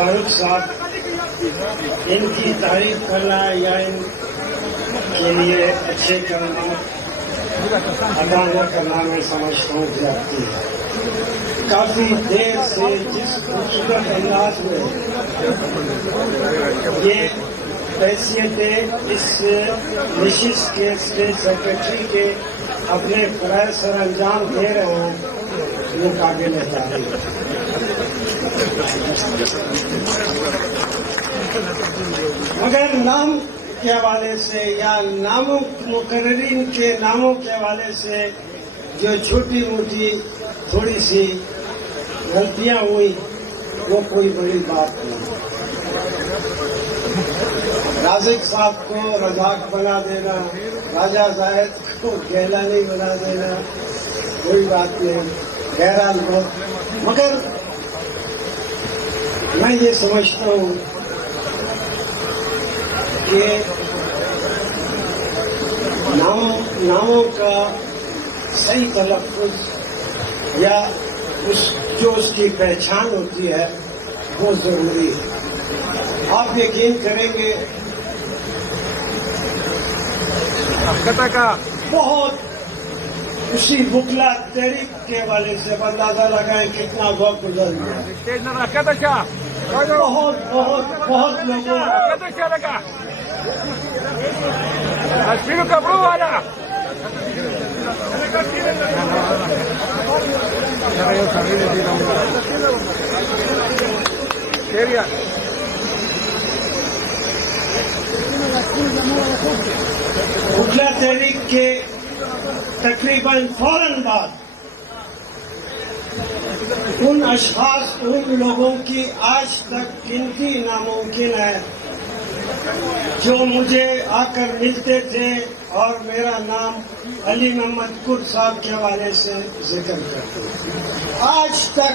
فاروق صاحب ان کی تعریف کرنا یا ان کے لیے اچھے کرنا ادا نہ کرنا میں سمجھتا ہوں زیادتی ہے. کافی دیر سے جس خوبصورت انداز میں یہ حیثیتیں اس نشست کے اسٹیٹ سیکرٹری کے اپنے فرائض سر انجام دے رہے ہیں وہ قابل تعریف ہے. مگر نام کے حوالے سے یا ناموں مقررین کے ناموں کے حوالے سے جو چھوٹی موٹی تھوڑی سی غلطیاں ہوئی وہ کوئی بڑی بات نہیں. رازق صاحب کو رزاق بنا دینا، راجہ زاہد کو گیلانی بنا دینا کوئی بات نہیں، بہرحال بہت. مگر میں یہ سمجھتا ہوں کہ ناموں کا صحیح تلفظ یا جو اس کی پہچان ہوتی ہے وہ ضروری ہے. آپ یقین کریں گے بہت اسی وکلا تحریک کے حوالے سے اندازہ لگائیں کتنا وقت گزر گیا. بہت بہت بہت لوگوں وکلا تحریک کے تقریباً فوراً بعد ان اشخاص ان لوگوں کی آج تک گنتی ناممکن ہے جو مجھے آ کر ملتے تھے اور میرا نام علی محمد کرد صاحب کے حوالے سے ذکر کرتے. آج تک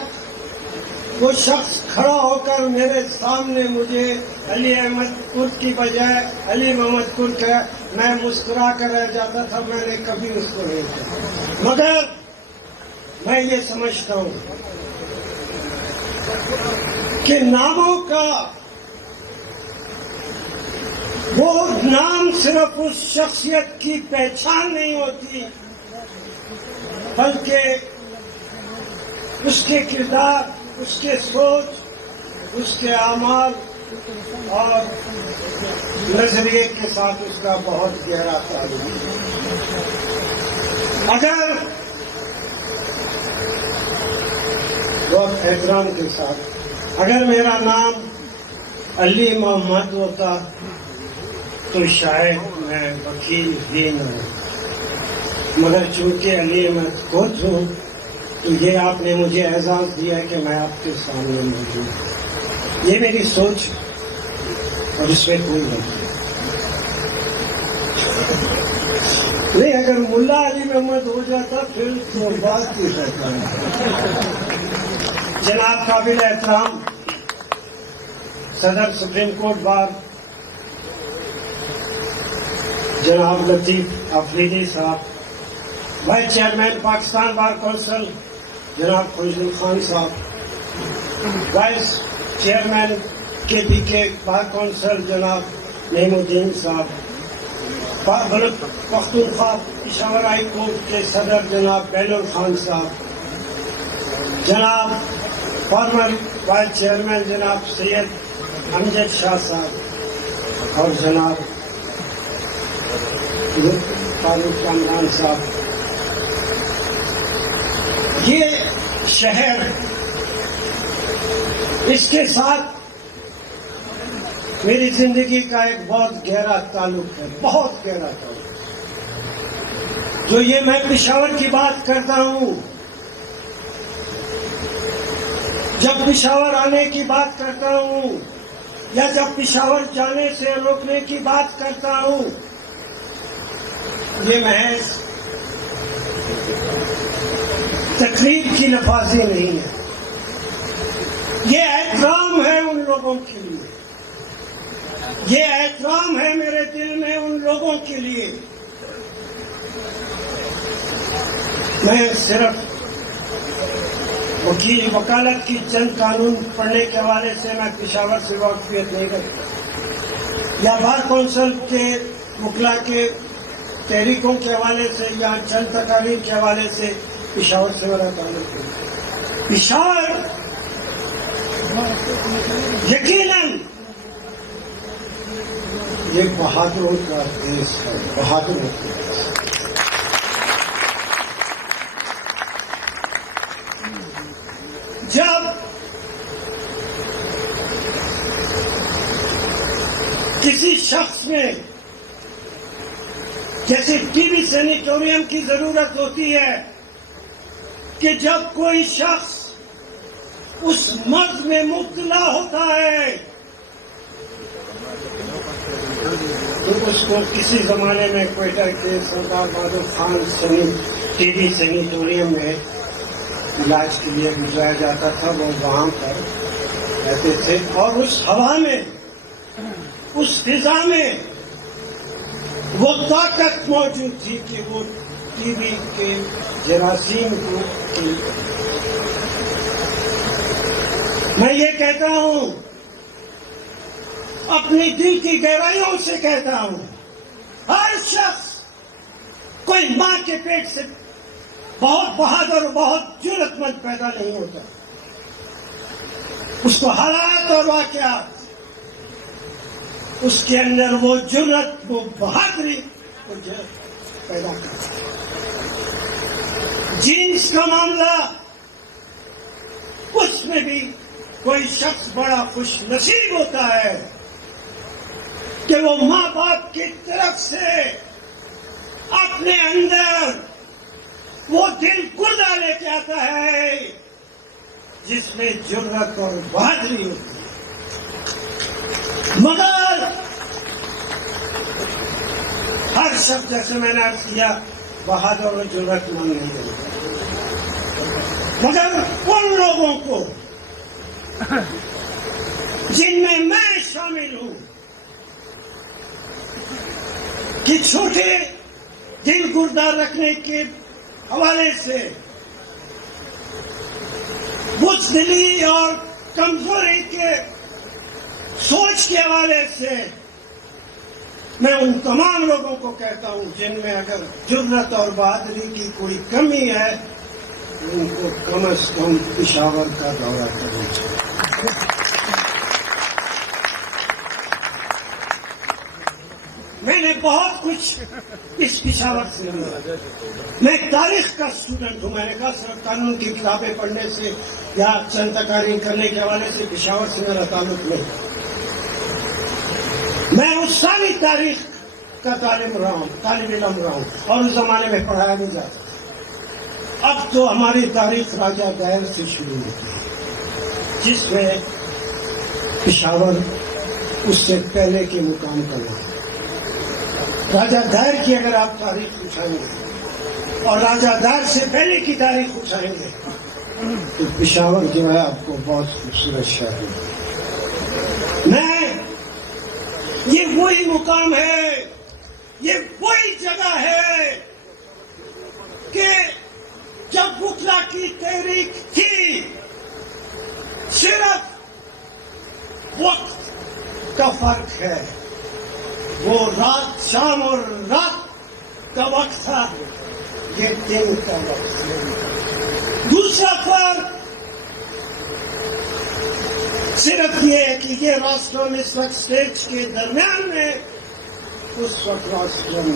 وہ شخص کھڑا ہو کر میرے سامنے مجھے علی احمد کرد کی بجائے علی محمد کرد کا میں مسکرا کر رہ جاتا تھا. میں نے کبھی اس کو نہیں کیا. مگر میں یہ سمجھتا ہوں کہ ناموں کا وہ نام صرف اس شخصیت کی پہچان نہیں ہوتی بلکہ اس کے کردار، اس کے سوچ، اس کے اعمال اور نظریے کے ساتھ اس کا بہت گہرا تعلق ہے. اگر بہت احترام کے ساتھ اگر میرا نام علی محمد ہوتا تو شاید میں وکیل ہی نہ ہوں. مگر چونکہ علی احمد کرد ہوں تو یہ آپ نے مجھے اعزاز دیا کہ میں آپ کے سامنے موجود ہوں. یہ میری سوچ اور اس میں کوئی نہیں. اگر ملا علی محمد ہو جاتا پھر تو بات ہی رہتا ہے. جناب قابل احترام صدر سپریم کورٹ بار جناب لطیف آفریدی صاحب، vice chairman Pakistan bar council جناب فضل خان صاحب، وائس چیئرمین کے بار کونسل جناب نعیم الدین صاحب، بلوچ پختونخوا پشاور ہائی کورٹ کے صدر جناب بہلول خان صاحب، جناب فارمر وائس چیئرمین جناب سید امجد شاہ صاحب اور جناب فاروق کامران صاحب. یہ شہر اس کے ساتھ میری زندگی کا ایک بہت گہرا تعلق ہے، بہت گہرا تعلق. جو یہ میں پشاور کی بات کرتا ہوں، جب پشاور آنے کی بات کرتا ہوں یا جب پشاور جانے سے روکنے کی بات کرتا ہوں، یہ محض تقریر کی لفاظی نہیں ہے. یہ احترام ہے ان لوگوں کے لیے، یہ احترام ہے میرے دل میں ان لوگوں کے لیے. میں صرف وکالت کی چند قانون پڑھنے کے حوالے سے میں پشاور سے واقفیت نہیں کرتا، یا بار کونسل کے وکلا کے تحریکوں کے حوالے سے یا چند تقاریر کے حوالے سے پشاور سے میرا تعلق ہے۔ پشاور یقیناً یہ بہادروں کا دیش ہے، بہادروں کا دیش۔ جب کسی شخص میں جیسے ٹی بی سینیٹوریم کی ضرورت ہوتی ہے کہ جب کوئی شخص اس مرض میں مبتلا ہوتا ہے تو اس کو کسی زمانے میں کوئٹہ کے سردار بہادر خان ٹی بی سینیٹوریم میں علاج کے لیے بھیجایا جاتا تھا۔ وہ وہاں پر رہتے تھے اور اس ہوا میں، اس فضا میں وہ طاقت موجود تھی کہ وہ ٹی بی کے جراثیم کو میں یہ کہتا ہوں، اپنی دل کی گہرائیوں سے کہتا ہوں، ہر شخص کوئی ماں کے پیٹ سے بہت بہادر اور بہت جرأت مند پیدا نہیں ہوتا۔ اس کو حالات اور واقعات اس کے اندر وہ جرأت، وہ بہادری وہ جرأت پیدا کرتا ہے۔ جینس کا معاملہ، اس میں بھی کوئی شخص بڑا خوش نصیب ہوتا ہے کہ وہ ماں باپ کی طرف سے اپنے اندر وہ دل گردہ لے کے آتا ہے جس میں جرأت اور بہادری ہوتی ہے۔ مگر ہر شخص، جیسے میں نے عرض کیا، بہادر اور جرأت مند نہیں ہوتا، مگر ان لوگوں کو جن میں میں شامل ہوں کہ چھوٹے دل گردہ رکھنے کے حوالے سے، بزدلی اور کمزوری کے سوچ کے حوالے سے، میں ان تمام لوگوں کو کہتا ہوں جن میں اگر جرأت اور بہادری کی کوئی کمی ہے ان کو کم از کم پشاور کا دورہ کرنا چاہیے۔ میں نے بہت کچھ اس پشاور سے لیا۔ میں ایک تاریخ کا اسٹوڈنٹ ہوں۔ میں نے کہا صرف قانون کی کتابیں پڑھنے سے یا چند تقاریر کرنے کے حوالے سے پشاور سے میرا تعلق نہیں۔ میں اس ساری تاریخ کا طالب علم رہا ہوں اور اس زمانے میں پڑھایا نہیں جاتا۔ اب تو ہماری تاریخ راجہ دائر سے شروع ہوتی ہے جس میں پشاور اس سے پہلے کے مقام کا نام ہے۔ راجہ دائر کی اگر آپ تاریخ اٹھائیں گے اور راجہ دائر سے پہلے کی تاریخ اٹھائیں گے تو پشاور جو ہے آپ کو بہت خوبصورت شہر ہے۔ یہ وہی مقام ہے، یہ وہی جگہ ہے کہ جب وکلا کی تحریک تھی صرف وقت کا فرق ہے، وہ رات، شام اور رات کا وقت تھا، یہ دن کا وقت ہے۔ دوسرا فرق صرف یہ ہے کہ یہ راسٹرون اس وقت اسٹیج کے درمیان میں، اس وقت راسٹرون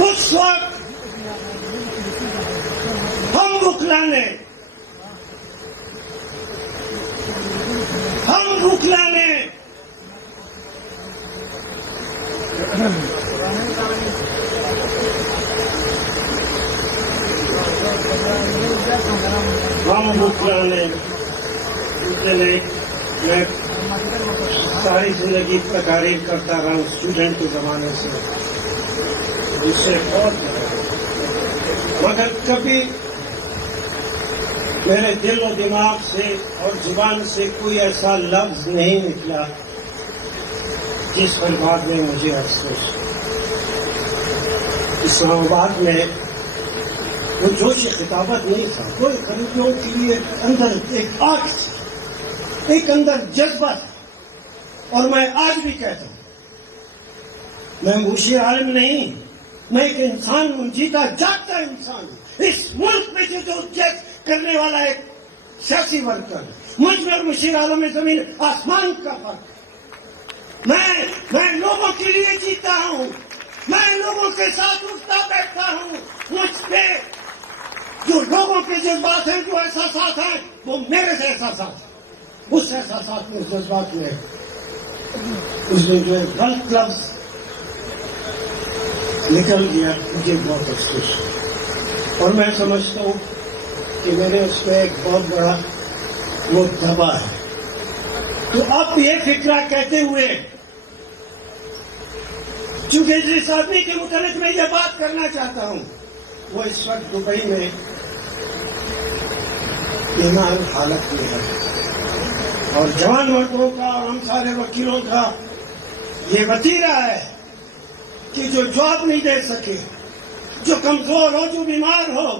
اس وقت ہم وکلا نے میں ساری زندگی تقاریر کرتا رہا ہوں اسٹوڈنٹ کے زمانے سے، اس سے بہت، مگر کبھی میرے دل و دماغ سے اور زبان سے کوئی ایسا لفظ نہیں نکلا جس پر بعد میں مجھے افسوس ہو۔ اسلام آباد میں وہ جوش خطابت نہیں تھا، کوئی خریدوں کے لیے اندر ایک آگ تھی، ایک اندر جذبہ تھا. اور میں آج بھی کہتا ہوں، میں موشی عالم نہیں، میں ایک انسان ہوں، جیتا جاگتا انسان ہوں. اس ملک میں جو جد کرنے والا ایک سیاسی ورکر، مجھ میں اور مشیر عالم میں زمین آسمان کا فرق ہے. میں لوگوں کے لیے جیتا ہوں، میں لوگوں کے ساتھ اٹھتا بیٹھتا ہوں. مجھ پہ جو لوگوں کے جذبات ہیں، جو احساسات ہیں، وہ میرے سے احساسات ہیں. اس احساسات میں، اس جذبات میں اس میں جو غلط لفظ نکل گیا، مجھے بہت افسوس ہے. اور میں سمجھتا ہوں کہ میں نے اس میں ایک بہت بڑا وہ دبا ہے. تو اب یہ فکرہ کہتے ہوئے، چونکہ جس آدمی کے متعلق میں یہ بات کرنا چاہتا ہوں، وہ اس وقت دبئی میں بیمار حالت میں ہے، اور جوان مردوں کا اور ہم سارے وکیلوں کا یہ وتیرہ ہے کہ جو جواب نہیں دے سکے، جو کمزور ہو، جو بیمار ہو،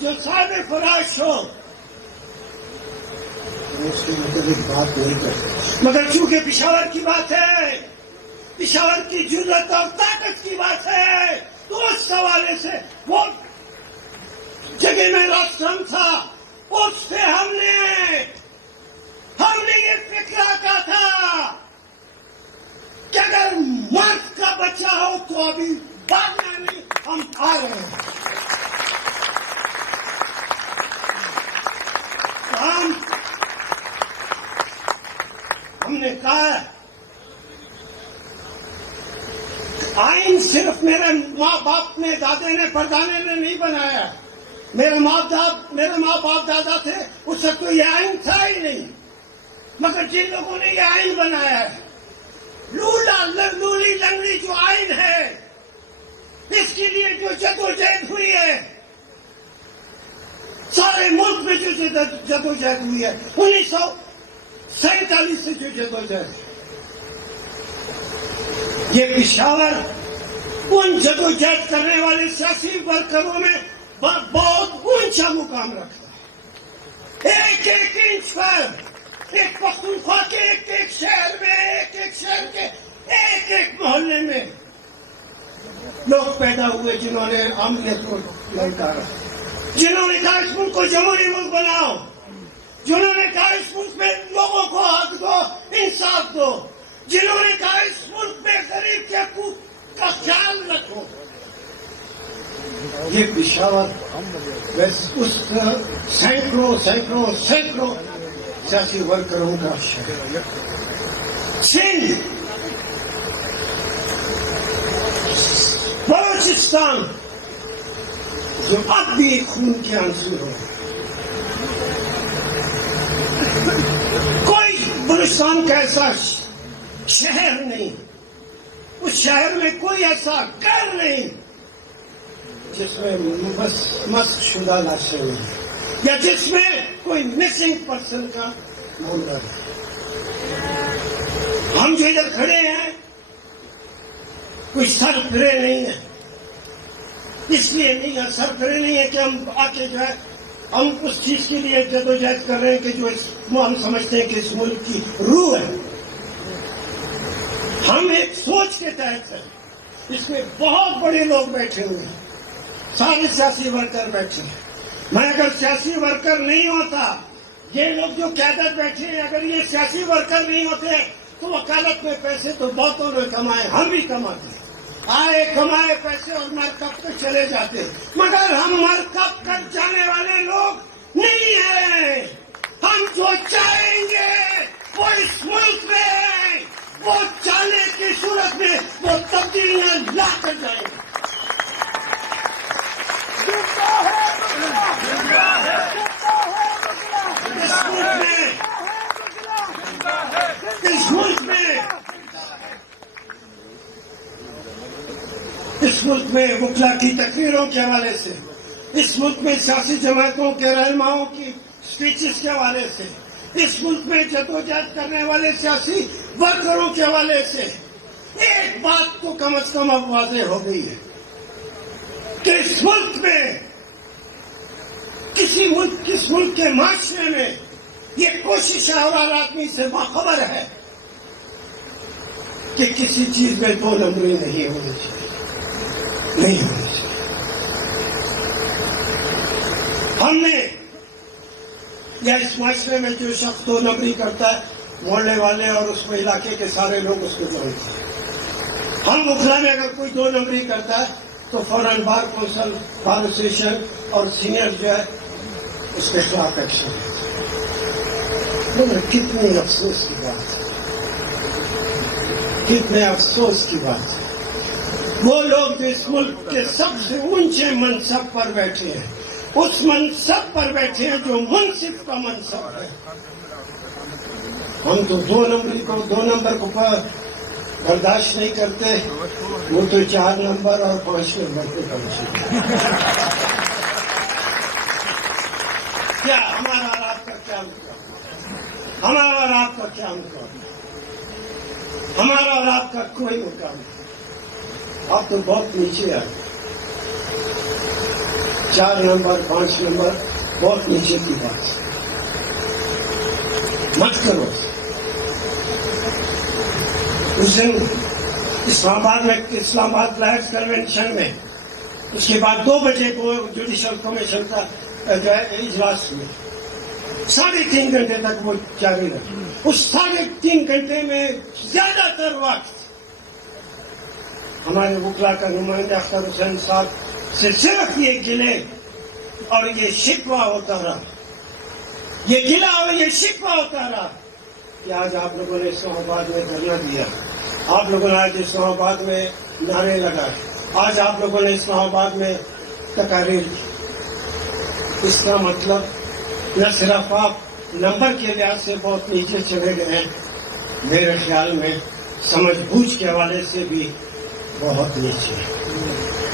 جو صاحب فراش ہو، اس کے متعلق بات نہیں کرتے. مگر چونکہ پشاور کی بات ہے، پشاور کی جرأت اور طاقت کی بات ہے، تو اس حوالے سے وہ جگہ میں راشٹرم تھا، اس سے ہم نے یہ فکر کہا تھا کہ اگر مرد کا بچہ ہو تو ابھی بھاگنا نہیں، ہم آ رہے ہیں. ہم نے کہا آئین صرف میرے ماں باپ نے، دادے نے، پردانے نے نہیں بنایا. میرے ماں باپ دادا تھے، اس سے تو یہ آئین تھا ہی نہیں. مگر جن لوگوں نے یہ آئین بنایا ہے، لولی لنگڑی جو آئین ہے، اس کے لیے جو جدوجہد ہوئی ہے، سارے ملک میں جو جدوجہد ہوئی ہے، 1947 سے جو جدوجہد ہے، یہ پشاور ان جدوجہد کرنے والے سیاسی ورکروں میں بہت اونچا مقام رکھتا ہے. ایک ایک انچ پر، ایک پختونخوا کے ایک ایک شہر میں، ایک ایک شہر کے ایک ایک محلے میں لوگ پیدا ہوئے جنہوں نے امنیت کو للکارا، جنہوں نے کہا اس ملک کو جمہوری ملک بناؤ، جنہوں نے کہا اس ملک میں لوگوں کو حق دو، انصاف دو، جنہوں نے کہا اس ملک میں غریب کے حقوق کا خیال رکھو. یہ پشاور اس سینکڑوں سیاسی ورکروں کا شہر. سندھ، بلوچستان جو اب بھی خون کے آنسو ہو، کوئی بلوچستان کا ایسا شہر نہیں، اس شہر میں کوئی ایسا گھر نہیں جس میں مسک شدہ لاشیں نہیں، یا جس میں کوئی مسنگ پرسن کا معاملہ ہے. ہم جو ادھر کھڑے ہیں کوئی سر پھرے نہیں ہے، اس لیے نہیں ہے سر پھرے نہیں ہے کہ ہم آ کے جو ہے ہم اس چیز کے لیے جدوجہد کر رہے ہیں کہ جو ہم سمجھتے ہیں کہ اس ملک کی روح ہے. ہم ایک سوچ کے تحت ہیں، اس میں بہت بڑے لوگ بیٹھے ہوئے ہیں، سارے سیاسی ورکر بیٹھے ہیں. میں اگر سیاسی ورکر نہیں ہوتا، یہ لوگ جو قیادت بیٹھے ہیں، اگر یہ سیاسی ورکر نہیں ہوتے تو وکالت میں پیسے تو بہتوں نے کمائے، ہم بھی کماتے، آئے کمائے پیسے اور مرکب پہ چلے جاتے. مگر ہم مرکب کر جانے والے لوگ نہیں ہیں. ہم جو چاہیں گے وہ اس ملک میں، وہ چاہنے کی صورت میں وہ تبدیلیاں لا کر جائیں گے. اس ملک میں وکلا کی تقریروں کے حوالے سے، اس ملک میں سیاسی جماعتوں کے رہنماؤں کی اسپیچز کے حوالے سے، اس ملک میں جدوجہد کرنے والے سیاسی ورکروں کے حوالے سے ایک بات تو کم از کم اب واضح ہو گئی ہے کہ اس ملک میں کس ملک کے معاشرے میں یہ کوشش ہے اور ہر آدمی سے باخبر ہے کہ کسی چیز میں 2 نمبری نہیں ہونی چاہیے، نہیں ہونی چاہیے۔ ہم نے یا اس معاشرے میں جو شخص 2 نمبری کرتا ہے، محلے والے اور اس میں علاقے کے سارے لوگ اس کو جانتے ہیں۔ ہم مکھلا میں اگر کوئی 2 نمبری کرتا ہے تو فوراً بار کونسل، بار ایسوسیشن اور سینئر جو ہے اس کے خلاف ایکشن ہے۔ کتنی افسوس کی بات ہے، کتنے افسوس کی بات ہے۔ وہ لوگ جو اس ملک کے سب سے اونچے منصب پر بیٹھے ہیں، اس منصب پر بیٹھے ہیں جو منصف کا منصب ہے، ہم تو 2 نمبر کو برداشت نہیں کرتے، وہ تو 4 نمبر اور 5 نمبر پہ پہنچے۔ کیا ہمارا اور آپ کا کیا مقابلہ؟ ہمارا اور آپ کا کیا مقابلہ؟ ہمارا اور آپ کا کوئی مقابلہ۔ آپ تو بہت نیچے آئے، 4 نمبر 5 نمبر بہت نیچے کی بات ہے، مت کرو۔ اس دن اسلام آباد لائرز کنونشن میں اس کے بعد 2 بجے کو جوڈیشل کمیشن کا جو ہے اجلاس میں 3.5 گھنٹے تک وہ جاری رہا۔ اس 3.5 گھنٹے میں زیادہ تر وقت ہمارے وکلا کا نمائندہ اختر حسین صاحب سے صرف یہ گلے اور یہ شکوہ ہوتا رہا، یہ گلا اور یہ شکوہ ہوتا رہا کہ آج آپ لوگوں نے اسلام آباد میں دھرنا دیا، آپ لوگوں نے آج اسلام آباد میں نعرے لگائے، آج آپ لوگوں نے اسلام آباد میں تقاریر کی۔ اس کا مطلب نہ صرف آپ نمبر کے لحاظ سے بہت نیچے چلے گئے ہیں، میرے خیال میں سمجھ بوجھ کے حوالے سے بھی بہت نیچے۔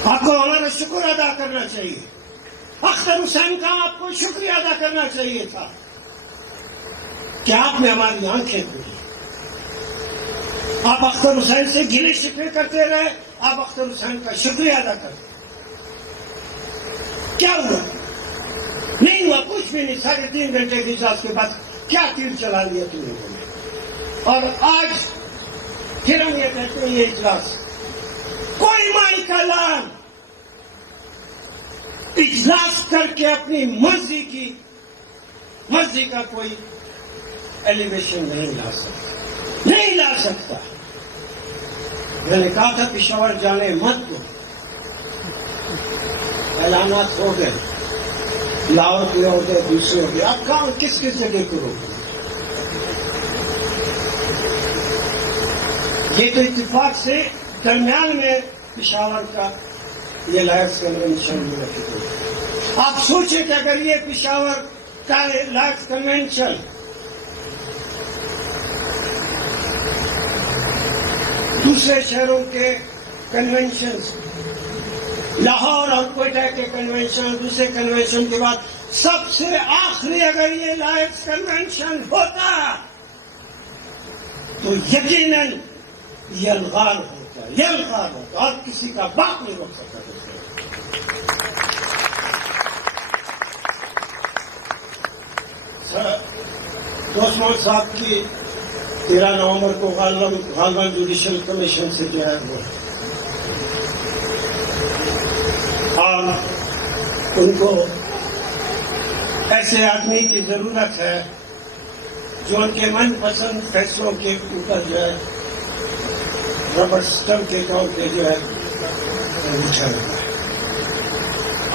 آپ کو ہمارا شکر ادا کرنا چاہیے، اختر حسین کا آپ کو شکریہ ادا کرنا چاہیے تھا کہ آپ نے ہماری آنکھیں کھولی۔ آپ اختر حسین سے گلے شکوے کرتے رہے، آپ اختر حسین کا شکریہ ادا کرتے۔ کیا ہوا؟ نہیں ہوا، کچھ بھی نہیں۔ 3.5 گھنٹے کے اجلاس کے بعد کیا تیر چلا لیا تم لوگوں نے؟ اور آج پھر ہم یہ کہتے ہیں یہ اجلاس کوئی مائی کا لان اجلاس کر کے اپنی مرضی کا کوئی ایلیویشن نہیں لا سکتا، نہیں لا سکتا۔ میں نے کہا تھا پشاور جانے مت کو، اعلانات ہو گئے، لاہور کے ہو گئے، دوسرے ہو گئے، اب کہاں کس جگہ کو روکیں؟ یہ تو اتفاق سے درمیان میں پشاور کا یہ لائرز کنونشن بھی رکھی گئی۔ آپ سوچیں کہ اگر یہ پشاور کا لائرز کنونشن دوسرے شہروں کے کنونشن، لاہور اور کوئٹہ کے کنونشن، دوسرے کنونشن کے بعد سب سے آخری اگر یہ لائرز کنونشن ہوتا تو یقیناً یلغار ہوتا اور کسی کا باپ نہیں روک سکتا۔ دوست محمد صاحب کی 13 نومبر کو غالباً جوڈیشل کمیشن سے جو ہے وہ، اور ان کو ایسے آدمی کی ضرورت ہے جو ان کے من پسند فیصلوں کے اوپر جو ہے ربر سٹمپ کے طور پہ جو ہے اچھا رہتا ہے۔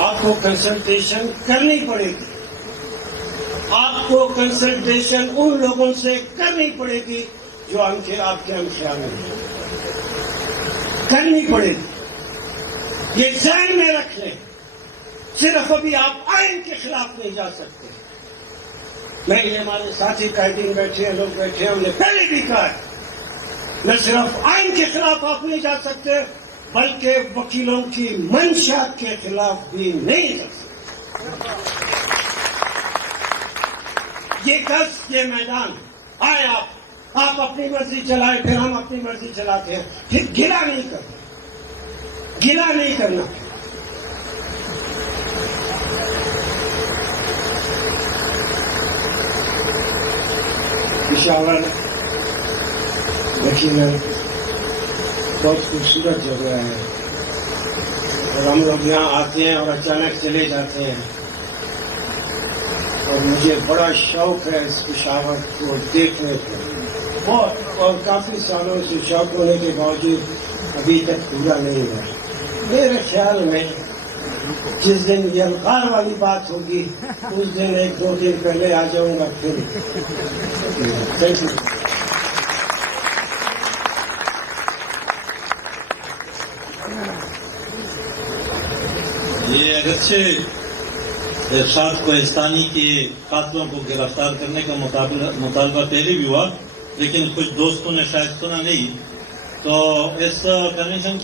آپ کو کنسلٹیشن کرنی پڑے گی، آپ کو کنسلٹیشن ان لوگوں سے کرنی پڑے گی جو آپ کے ہم خیال میں کرنی پڑے گی۔ یہ ذہن میں رکھ لیں، صرف ابھی آپ آئین کے خلاف نہیں جا سکتے۔ میں یہ ہمارے ساتھی قائدین بیٹھے ہیں، لوگ بیٹھے ہیں، ہم نے پہلے بھی کہا ہے نہ صرف آئین کے خلاف آپ نہیں جا سکتے بلکہ وکیلوں کی منشا کے خلاف بھی نہیں جا سکتے۔ یہ گز، یہ میدان آئے، آپ اپنی مرضی چلائیں، پھر ہم اپنی مرضی چلاتے ہیں، پھر گلا نہیں کرنا، پشاور یقیناً بہت خوبصورت جگہ ہے اور ہم لوگ یہاں آتے ہیں اور اچانک چلے جاتے ہیں اور مجھے بڑا شوق ہے اس پشاور کو دیکھنے کا بہت اور کافی سالوں سے شوق ہونے کے باوجود ابھی تک پورا نہیں ہوا میرے خیال میں جس دن یہ القار والی بات ہوگی اس دن 1-2 دن پہلے آ جاؤں گا پھر تھینک یو یہ اگرچہ ارشاد کوہستانی کے قاتلوں کو گرفتار کرنے کا مطالبہ پہلے بھی ہوا لیکن کچھ دوستوں نے شاید سنا نہیں تو اس کنونشن کی